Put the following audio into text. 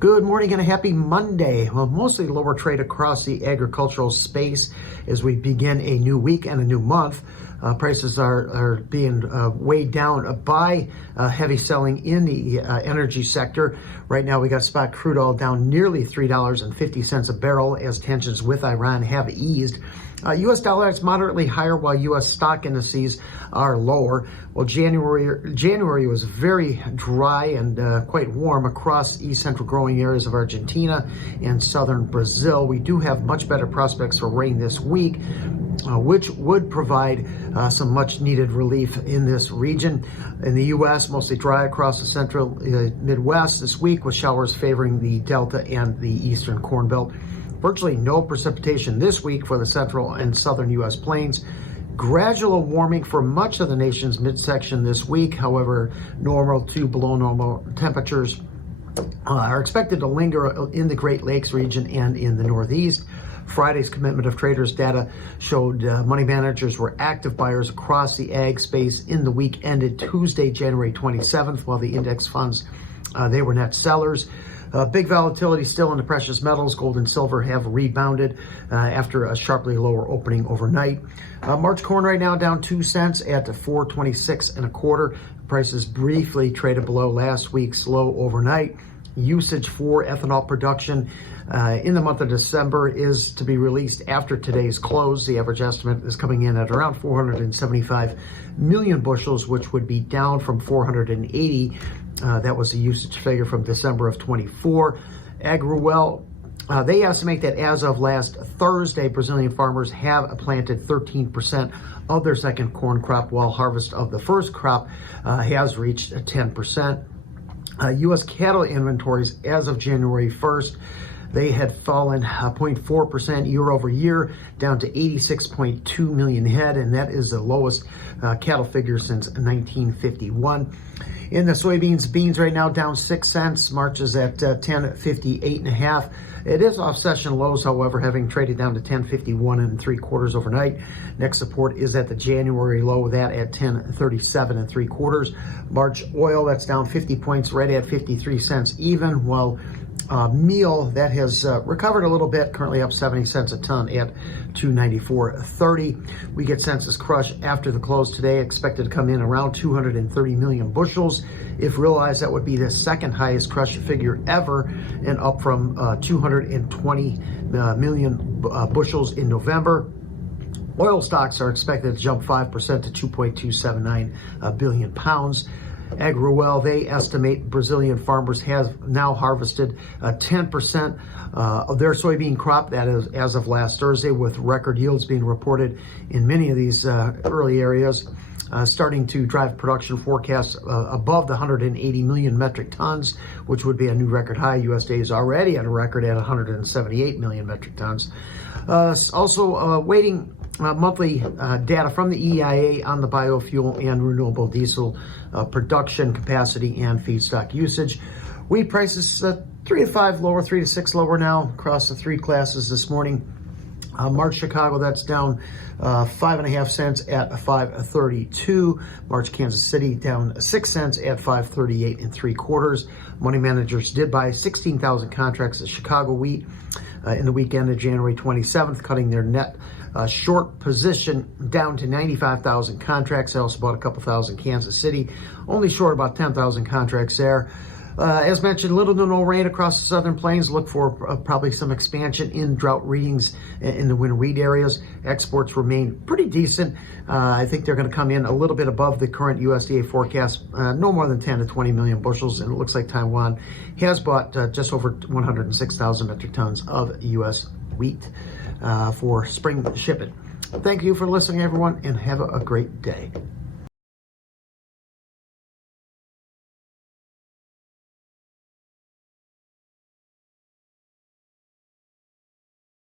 Good morning and a happy Monday. Well, mostly lower trade across the agricultural space as we begin a new week and a new month. Prices are being weighed down by heavy selling in the energy sector. Right now we got spot crude oil down nearly $3.50 a barrel as tensions with Iran have eased. U.S. dollar is moderately higher while U.S. stock indices are lower. Well, January was very dry and quite warm across east central growing areas of Argentina and southern Brazil. We do have much better prospects for rain this week, which would provide some much needed relief in this region. In the U.S., mostly dry across the central Midwest this week with showers favoring the Delta and the eastern Corn Belt. Virtually no precipitation this week for the central and southern U.S. plains. Gradual warming for much of the nation's midsection this week. However, normal to below normal temperatures are expected to linger in the Great Lakes region and in the Northeast. Friday's commitment of traders data showed money managers were active buyers across the ag space in the week ended Tuesday, January 27th, while the index funds, they were net sellers. Big volatility still in the precious metals. Gold and silver have rebounded after a sharply lower opening overnight. March corn right now down 2 cents at $4.26 1/4. Prices briefly traded below last week's low overnight. Usage for ethanol production in the month of December is to be released after today's close. The average estimate is coming in at around 475 million bushels, which would be down from 480. That was the usage figure from December of 24. AgriWell, they estimate that as of last Thursday, Brazilian farmers have planted 13% of their second corn crop, while harvest of the first crop has reached 10%. U.S. cattle inventories as of January 1st, they had fallen 0.4% year over year, down to 86.2 million head, and that is the lowest cattle figure since 1951. In the soybeans, beans right now down 6 cents. March is at 10.58 1/2. It is off session lows, however, having traded down to 10.51 3/4 overnight. Next support is at the January low, that at 10.37 3/4. March oil, that's down 50 points, right at 53 cents even, while meal, that has recovered a little bit, currently up 70 cents a ton at 294.30. We get census crush after the close today, expected to come in around 230 million bushels. If realized, that would be the second highest crush figure ever and up from 220 million bushels in November. Oil stocks are expected to jump 5% to 2.279 billion pounds. AgriWell, they estimate Brazilian farmers have now harvested 10% of their soybean crop, that is as of last Thursday, with record yields being reported in many of these early areas, starting to drive production forecasts above the 180 million metric tons, which would be a new record high. USDA is already at a record at 178 million metric tons. Also waiting monthly data from the EIA on the biofuel and renewable diesel production capacity and feedstock usage. Wheat prices 3 to 5 lower, 3 to 6 lower now across the three classes this morning. March Chicago, that's down 5.5 cents at 5.32. March Kansas City down 6 cents at 5.38 3/4. Money managers did buy 16,000 contracts of Chicago wheat in the weekend of January 27th, cutting their net short position down to 95,000 contracts. They also bought a couple thousand Kansas City, only short about 10,000 contracts there. As mentioned, little to no rain across the southern plains. Look for probably some expansion in drought readings in the winter wheat areas. Exports remain pretty decent. I think they're going to come in a little bit above the current USDA forecast, no more than 10 to 20 million bushels. And it looks like Taiwan has bought just over 106,000 metric tons of U.S. wheat for spring shipment. Thank you for listening, everyone, and have a great day.